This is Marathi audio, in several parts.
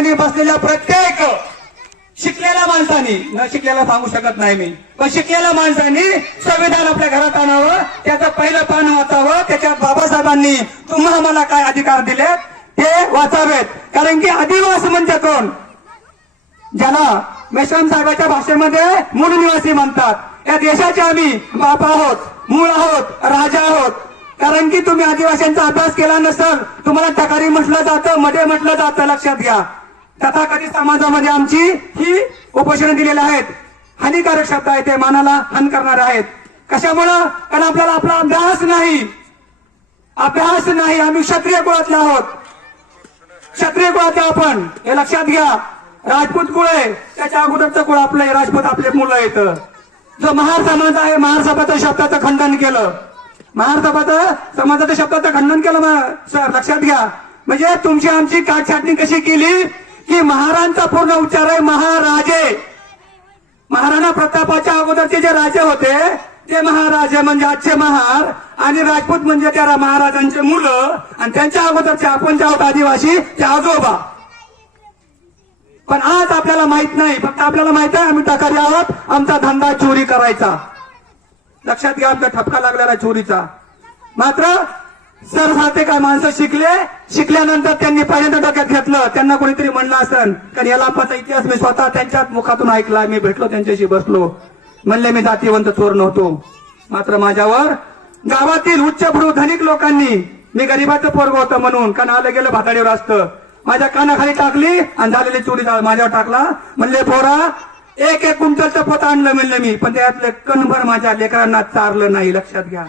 ठिकाणी बसलेल्या प्रत्येक शिकलेल्या माणसाने न शिकलेला सांगू शकत नाही मी पण शिकलेल्या माणसाने संविधान आपल्या घरात आणावं त्याचं पहिलं पान वाचावं त्याच्यात बाबासाहेबांनी तुम्हा आम्हाला काय अधिकार दिले ते वाचावेत. कारण की आदिवास म्हणजे कोण? ज्याला मेश्राम साहेबांच्या भाषेमध्ये मूळ निवासी म्हणतात. या देशाचे आम्ही बाप आहोत मूळ आहोत राजा आहोत. कारण की तुम्ही आदिवासींचा अभ्यास केला नसेल तुम्हाला तकारी म्हटलं जातं मध्ये म्हटलं जातं लक्षात घ्या. तथाकथित समाजामध्ये आमची ही उपोषण दिलेली आहेत. हानिकारक शब्द आहेत ते मानाला हान करणारे आहेत. कशामुळं? कारण आपल्याला आपला अभ्यास नाही. अभ्यास नाही. आम्ही क्षत्रिय कुळातले आहोत. क्षत्रिय कुळातले आपण. हे लक्षात घ्या. राजपूत कुळ आहे. त्याच्या अगोदरचं कुळ आपलं आहे, राजपूत आपले मुलं आहेत. जो महार समाज आहे महार सभाचं शब्दाचं खंडन केलं. महार सभाचं समाजाच्या शब्दाचं खंडन केलं सर लक्षात घ्या. म्हणजे तुमची आमची काटछाटणी कशी केली? की महाराजांचा पूर्ण उच्चार आहे महाराजे. महाराणा प्रतापाच्या अगोदरचे जे राजे होते ते महाराजे म्हणजे आजचे महार आणि राजपूत म्हणजे त्या महाराजांचे मुलं आणि त्यांच्या अगोदरचे आपण जे आहोत आदिवासी ते आजोबा. पण आज आपल्याला माहीत नाही फक्त आपल्याला माहीत आहे आम्ही टकारी आहोत आमचा धंदा चोरी करायचा. लक्षात घ्या आमचा ठपका लागलेला चोरीचा. मात्र सर साते काय माणसं शिकले? शिकल्यानंतर त्यांनी पहिल्यांदा डोक्यात घेतलं. त्यांना कोणीतरी म्हणलं असन कारण या लांबाचा इतिहास मी स्वतः त्यांच्या मुखातून ऐकला मी भेटलो त्यांच्याशी बसलो. म्हणले मी जातीवंत चोर नव्हतो. मात्र माझ्यावर गावातील उच्चभ्रू धनिक लोकांनी मी गरीबाचं पोरग होतं म्हणून कारण आलं गेलं भाताडीवर असतं. माझ्या कानाखाली टाकली आणि झालेली चोरी माझ्यावर टाकला. म्हणले पोरा एक एक क्विंटलचं पोत आणलं म्हणलं मी. पण त्यातलं कणभर माझ्या लेकरांना चारलं नाही. लक्षात घ्या.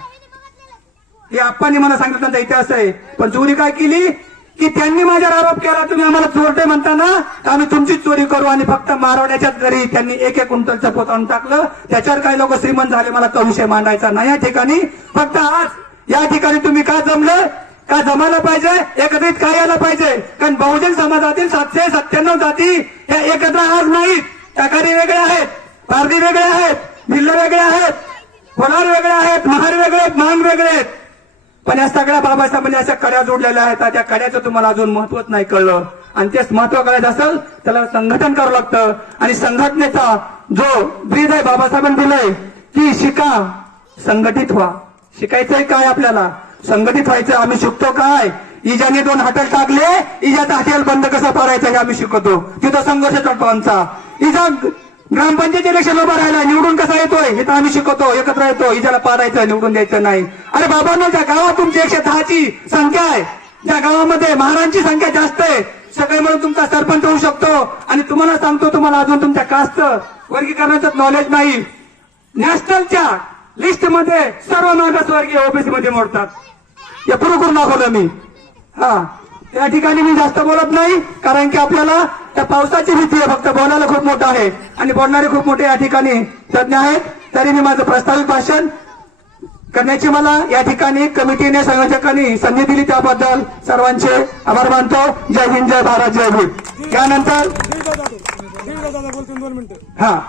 हे आप्पांनी मला सांगितलं त्यांचा इतिहास आहे. पण चोरी काय केली? की त्यांनी माझ्यावर आरोप केला तुम्ही आम्हाला चोरटे म्हणताना ना आम्ही तुमचीच चोरी करू आणि फक्त मारवण्याच्याच घरी त्यांनी एक एक क्विंटलचं पोत आणून टाकलं. त्याच्यावर काही लोक श्रीमंत झाले मला तो विषय मांडायचा नाही या ठिकाणी. फक्त आज या ठिकाणी तुम्ही का जमलं? का जमायला पाहिजे? एकत्रित काय यायला पाहिजे? कारण बहुजन समाजातील सातशे सत्त्याण्णव जाती या एकत्र आज नाहीत. टाकारी वेगळे आहेत? पारधी वेगळे आहेत भिल्ल वेगळे आहेत होणार वेगळे आहेत महार वेगळे आहेत मान वेगळे आहेत. पण या सगळ्या बाबासाहेबांनी अशा कड्या जोडलेल्या आहेत. त्या कड्याचं तुम्हाला अजून महत्वच नाही कळलं. आणि तेच महत्त्व करायचं असेल त्याला संघटन करावं लागतं. आणि संघटनेचा जो ब्रीज आहे बाबासाहेबांनी दिलंय की शिका संघटित व्हा. शिकायचंय काय आपल्याला? संघटित व्हायचं आम्ही शिकतो काय? इजाने दोन हॉटेल टाकले इजाचं हॉटेल बंद कसं करायचं हे आम्ही शिकवतो तिथं संघर्ष चालतो आमचा. इजा ग्रामपंचायत इलेक्शन उभा राहिला निवडून कसा येतोय? हे तर आम्ही शिकवतो एकत्र येतो हिच्याला पाडायचं निवडून द्यायचं नाही. अरे बाबांनो ज्या गावात तुमची एकशे दहाची संख्या आहे ज्या गावामध्ये महारांची संख्या जास्त आहे सगळे म्हणून तुमचा सरपंच होऊ शकतो. आणि तुम्हाला सांगतो तुम्हाला अजून तुमच्या कास्ट वर्गीकरणाचं नॉलेज नाही. नॅशनलच्या लिस्टमध्ये सर्व मागासवर्गीय ओबीसी मध्ये मोडतात. हे पुरं करून दाखवलं मी. हा त्या ठिकाणी मी जास्त बोलत नाही कारण की आपल्याला त्या पावसाची भीती आहे फक्त. बोलायला खूप मोठं आहे. आणि बोलणारे खूप मोठे या ठिकाणी तज्ञ आहेत. तरी मी माझं प्रास्ताविक भाषण करण्याची मला या ठिकाणी कमिटीने संयोजकांनी संधी दिली त्याबद्दल सर्वांचे आभार मानतो. जय हिंद जय भारत जय दोन मिनिटं. हा.